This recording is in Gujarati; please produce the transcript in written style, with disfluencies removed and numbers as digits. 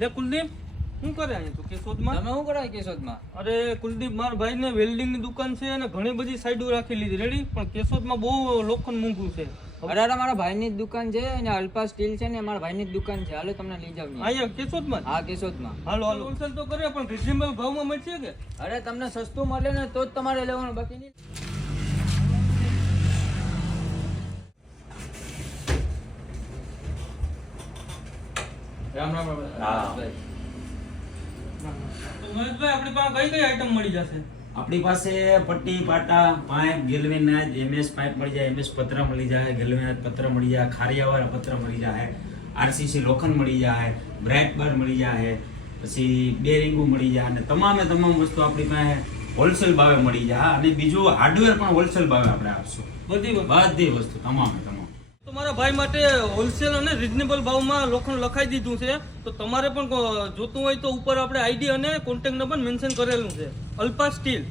લે કુલદીપ શું કરે અહીંયા તું કેશોદમાં? તમે શું કરાય કેશોદમાં? અરે કુલદીપ મારા ભાઈને વેલ્ડિંગની દુકાન છે અને ઘણી બધી સાઈડો રાખી લીધી રેડી, પણ કેશોદમાં બહુ લોખંડ મૂંઘું છે. અરે મારા ભાઈની જ દુકાન છે અને અલ્પા સ્ટીલ છે ને મારા ભાઈની જ દુકાન છે. હાલો તમને લઈ જાવ. અહીંયા કેશોદમાં? હા કેશોદમાં. હાલો હાલો. હોલસેલ તો કરે પણ રિઝનેબલ ભાવમાં મળશે કે? અરે તમને સસ્તું મળે ને તો જ તમારે લેવાનું, બાકી નહીં. રામ રામ હા. તો મહેશભાઈ આપણી પાસે કઈ કઈ આઈટમ મળી જશે? આપણી પાસે પટ્ટી પાટા પાઇપ ગેલ્વેનાઇઝ એમએસ પાઇપ મળી જાય, એમએસ પત્ર મળી જાય, ગેલ્વેનાઇઝ પત્ર મળી જાય, ખારિયાવાળા પત્ર મળી જાય, આરસીસી લોખંડ મળી જાય, બ્રાઇટ બાર મળી જાય, પછી બેરિંગો મળી જાય અને તમામે તમામ વસ્તુ આપણી પાસે હોલસેલ ભાવે મળી જાય. અને બીજું હાર્ડવેર પણ હોલસેલ ભાવે આપણે આપશું. બધી વસ્તુ તમામે તમામ. તો મારા ભાઈ માટે હોલસેલ અને રિઝનેબલ ભાવમાં લોખંડ લખાઈ દીધું છે. તો તમારે પણ જોતું હોય તો ઉપર આપણે આઈડી અને કોન્ટેક્ટ નંબર મેન્શન કરેલું છે. અલ્પા સ્ટીલ.